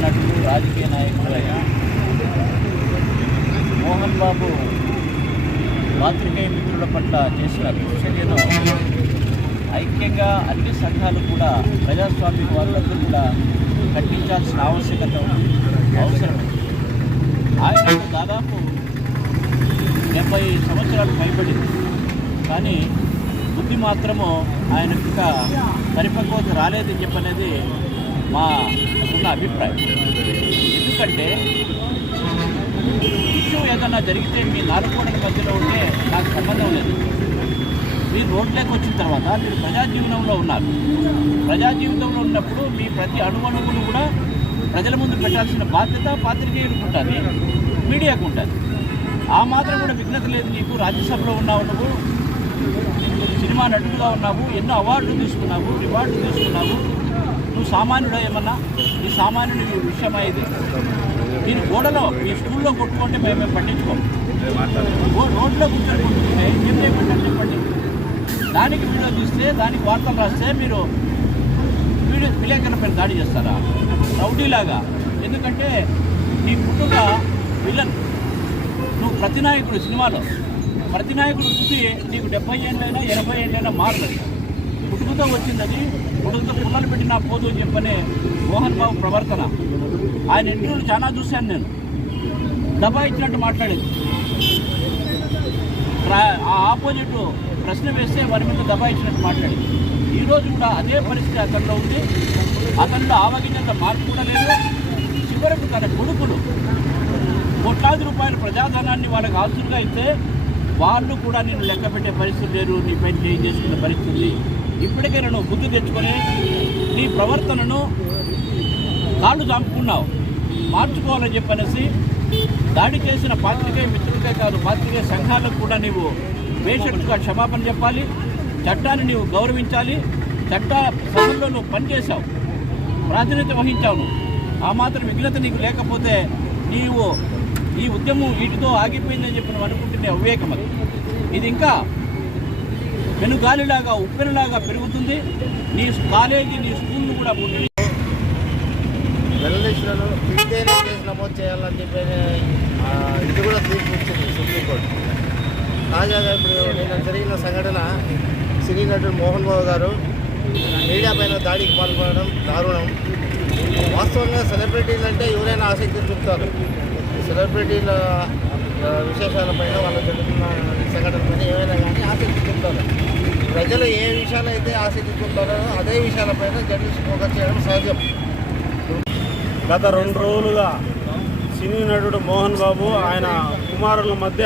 రాజకీయ నాయకులైన మోహన్ బాబు పాత్రికేయ మిత్రుల పట్ల చేసిన కృషిను ఐక్యంగా అన్ని సంఘాలు కూడా ప్రజాస్వామ్య వాళ్ళందరూ కూడా ఖండించాల్సిన ఆవశ్యకత అవసరం ఆయన దాదాపు డెబ్బై సంవత్సరాలు పైబడింది. కానీ బుద్ధి మాత్రము ఆయనకు ఇంకా పరిపక్వత రాలేదని చెప్పనేది మా ఉన్న అభిప్రాయం. ఎందుకంటే ఇష్యూ ఏదన్నా జరిగితే మీ నాలుగు మధ్యలో ఉంటే నాకు సంబంధం లేదు. మీరు రోడ్లోకి వచ్చిన తర్వాత మీరు ప్రజా జీవనంలో ఉన్నారు. ప్రజా జీవితంలో ఉన్నప్పుడు మీ ప్రతి అణువణువును కూడా ప్రజల ముందు పెట్టాల్సిన బాధ్యత పాత్రికేయులకు ఉంటుంది మీడియాకు ఉంటుంది. ఆ మాత్రం కూడా విఘ్నత లేదు నీకు. రాజ్యసభలో ఉన్నావు నువ్వు సినిమా నటుడుగా ఉన్నావు ఎన్నో అవార్డులు తీసుకున్నావు రివార్డులు తీసుకున్నావు. నువ్వు సామాన్యుడు ఏమన్నా? ఈ సామాన్యుడి విషయమా ఇది? గోడలో మీ స్కూల్లో కొట్టుకుంటే మేము మేము పట్టించుకోం రోడ్లో కూర్చొని కొట్టుకుంటే ఏం చేయమంటారు చెప్పండి. దానికి వీడియో తీస్తే దానికి వార్తలు రాస్తే మీరు వీడియో విలేకరులపై దాడి చేస్తారా? రౌడీలాగా. ఎందుకంటే నీ పుట్టుక విలన్. నువ్వు ప్రతినాయకుడు సినిమాలో. ప్రతినాయకుడు చూసి నీకు డెబ్బై ఏళ్ళైనా ఎనభై ఏళ్ళైనా మారలేదు. పుట్టుకతో వచ్చిందని కొడుకు పిల్లలు పెట్టి నా పోదు అని చెప్పని మోహన్ బాబు ప్రవర్తన. ఆయన ఇంటర్వ్యూలు చాలా చూశాను నేను. దబా ఇచ్చినట్టు మాట్లాడేది. ఆ ఆపోజిట్ ప్రశ్న వేస్తే వారి మీద దబా ఇచ్చినట్టు మాట్లాడేది. ఈరోజు కూడా అదే పరిస్థితి అతనిలో ఉంది. అతనిలో ఆవగించేంత మార్పు కూడా లేదు. చివరకు తన కొడుకులు కోట్లాది రూపాయల ప్రజాధనాన్ని వాళ్ళకి ఆస్తులుగా ఇస్తే వాళ్ళు కూడా నేను లెక్క పెట్టే పరిస్థితి లేరు నీ పైన చేసుకునే పరిస్థితి. ఉంది ఇప్పటికైనా నువ్వు బుద్ధి తెచ్చుకొని నీ ప్రవర్తనను కాళ్ళు చంపుకున్నావు. మార్చుకోవాలని చెప్పనేసి దాడి చేసిన పాత్రికే మిత్రులకే కాదు పాత్రికే సంఘాలకు కూడా నీవు బేషరతుగా క్షమాపణ చెప్పాలి చట్టాన్ని నీవు గౌరవించాలి చట్ట సభల్లో నువ్వు పనిచేశావు ప్రాతినిధ్యం వహించావు. ఆ మాత్రం విఘ్నత నీకు లేకపోతే నీవు ఈ ఉద్యమం వీటితో ఆగిపోయిందని చెప్పి నువ్వు అనుకుంటున్న అవివేకం అది. ఇది ఇంకా పెనుగాలిలాగా ఉప్పెనలాగా పెరుగుతుంది. నీ కాలేజీ నీ స్కూల్ కూడా ముట్టి జర్నలిస్టులను తిడితేనే కేసు నమోదు చేయాలని చెప్పి ఇది కూడా తీర్పు ఇచ్చింది సుప్రీంకోర్టు. తాజాగా ఇప్పుడు నిన్న జరిగిన సంఘటన సినీ నటుడు మోహన్ బాబు గారు మీడియా పైన దాడికి పాల్పడడం దారుణం. వాస్తవంగా సెలబ్రిటీలు అంటే ఎవరైనా ఆసక్తి చూపుతారు. ఈ సెలబ్రిటీల విశేషాలపైన వాళ్ళు జరుగుతున్న సంఘటన పైన ఏమైనా కానీ ఆసక్తి చూపుతారు ప్రజలు ఏ విషయాలు అయితే ఆసక్తి చూపుతారో అదే విషయాలపైన జర్నలిస్ట్ ఫోకస్ చేయడం సహజం. గత రెండు రోజులుగా సినీ నటుడు మోహన్ బాబు ఆయన కుమారుల మధ్య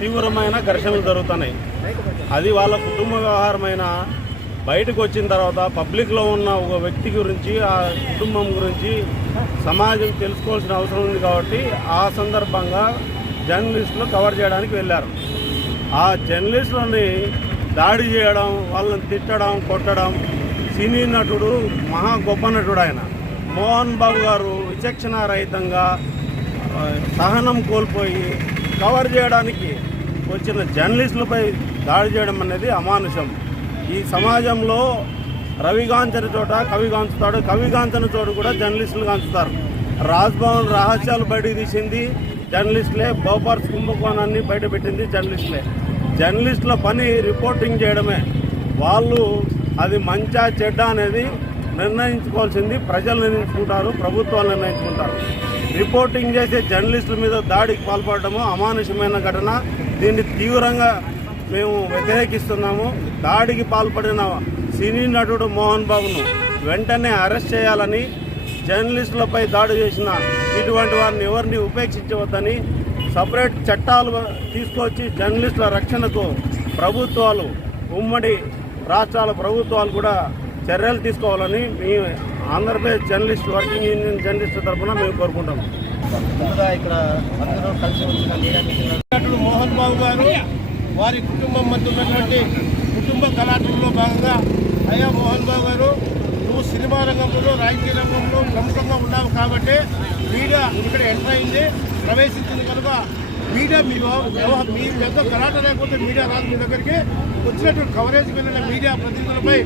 తీవ్రమైన ఘర్షణలు జరుగుతున్నాయి. అది వాళ్ళ కుటుంబ వ్యవహారమైన బయటకు వచ్చిన తర్వాత పబ్లిక్లో ఉన్న ఒక వ్యక్తి గురించి ఆ కుటుంబం గురించి సమాజం తెలుసుకోవాల్సిన అవసరం ఉంది కాబట్టి ఆ సందర్భంగా జర్నలిస్టులు కవర్ చేయడానికి వెళ్ళారు. ఆ జర్నలిస్టులని దాడి చేయడం వాళ్ళని తిట్టడం కొట్టడం సినీ నటుడు మహా గొప్ప నటుడు ఆయన. మోహన్ బాబు గారు విచక్షణ రహితంగా సహనం కోల్పోయి కవర్ చేయడానికి వచ్చిన జర్నలిస్టులపై దాడి చేయడం అనేది అమానుషం. ఈ సమాజంలో రవిగాంచని చోట కవిగాంచుతాడు కవిగాంచని చోట కూడా జర్నలిస్టులు కాంచుతారు. రాజ్భవన్ రహస్యాలు బయటకు తీసింది జర్నలిస్టులే. బోపార్స్ కుంభకోణాన్ని బయటపెట్టింది జర్నలిస్టులే. జర్నలిస్టుల పని రిపోర్టింగ్ చేయడమే. వాళ్ళు అది మంచా చెడ్డ అనేది నిర్ణయించుకోవాల్సింది. ప్రజలు నిర్ణయించుకుంటారు ప్రభుత్వాలు నిర్ణయించుకుంటారు. రిపోర్టింగ్ చేసే జర్నలిస్టుల మీద దాడికి పాల్పడటము అమానుషమైన ఘటన. దీన్ని తీవ్రంగా మేము వ్యతిరేకిస్తున్నాము. దాడికి పాల్పడిన సినీ నటుడు మోహన్ బాబును వెంటనే అరెస్ట్ చేయాలని జర్నలిస్టులపై దాడి చేసిన ఇటువంటి వారిని ఎవరిని ఉపేక్షించవద్దని సపరేట్ చట్టాలు తీసుకొచ్చి జర్నలిస్టుల రక్షణకు ప్రభుత్వాలు ఉమ్మడి రాష్ట్రాల ప్రభుత్వాలు కూడా చర్యలు తీసుకోవాలని మీ Andhra Pradesh journalist working union journalist తరఫున మేము కోరుకుంటాము ముందుగా ఇక్కడ అందరూ కలిసి నటుడు మోహన్ బాబు గారు వారి కుటుంబం మధ్య ఉన్నటువంటి కుటుంబ కళాటంలో భాగంగా అయ్యా మోహన్ బాబు గారు నువ్వు సినిమా రంగంలో రాజకీయ రంగంలో ప్రముఖంగా ఉన్నావు కాబట్టి మీడియా ఇక్కడ ఎంటర్ అయింది ప్రవేశించింది కనుక మీడియా మీ మీ యొక్క కరాట లేకపోతే మీడియా రాదు మీ దగ్గరికి. వచ్చినటువంటి కవరేజ్ వెళ్ళిన మీడియా ప్రతినిధులపై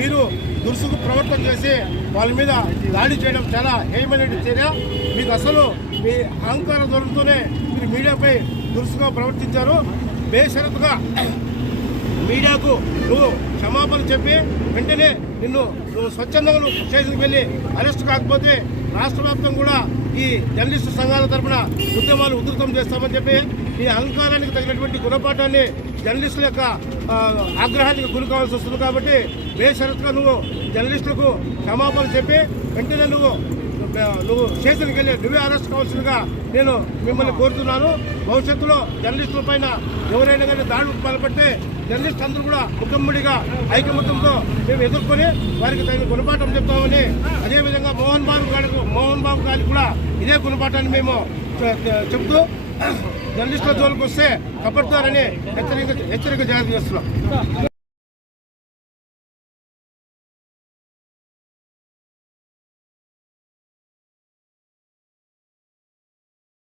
మీరు దురుసుకు ప్రవర్తన చేసి వాళ్ళ మీద దాడి చేయడం చాలా హేయమైన చర్య. మీకు అసలు మీ అహంకార ధోరణితోనే మీరు మీడియాపై దురుసుగా ప్రవర్తించారు. బేషరతుగా మీడియాకు నువ్వు క్షమాపణ చెప్పి వెంటనే నిన్ను నువ్వు స్వచ్ఛందంగా నువ్వు స్టేషన్కి వెళ్ళి అరెస్ట్ కాకపోతే రాష్ట్ర వ్యాప్తం కూడా ఈ జర్నలిస్టు సంఘాల తరఫున ఉద్యమాలు ఉధృతం చేస్తామని చెప్పి ఈ అహంకారానికి తగినటువంటి గుణపాఠాన్ని జర్నలిస్టుల యొక్క ఆగ్రహానికి గురి కావాల్సి వస్తుంది కాబట్టి బేషరత్గా నువ్వు జర్నలిస్టులకు క్షమాపణ చెప్పి వెంటనే నువ్వు నువ్వు స్టేషన్కి వెళ్ళి నువ్వే అరెస్ట్ కావాల్సిందిగా నేను మిమ్మల్ని కోరుతున్నాను. భవిష్యత్తులో జర్నలిస్టుల పైన ఎవరైనా కానీ దాడులకు పాల్పడితే జర్నలిస్ట్ అందరూ కూడా ముఖమ్ముడిగా ఐకమత్యంతో మేము ఎదుర్కొని వారికి తగిన గుణపాఠం చెప్తామని అదేవిధంగా మోహన్ బాబు గారికి మోహన్ బాబు గారికి కూడా ఇదే గుణపాఠాన్ని మేము చెబుతూ చెప్తూ జర్నలిస్టుల జోలికి వస్తే కపడతారని హెచ్చరిక హెచ్చరిక జారీ చేస్తున్నాం.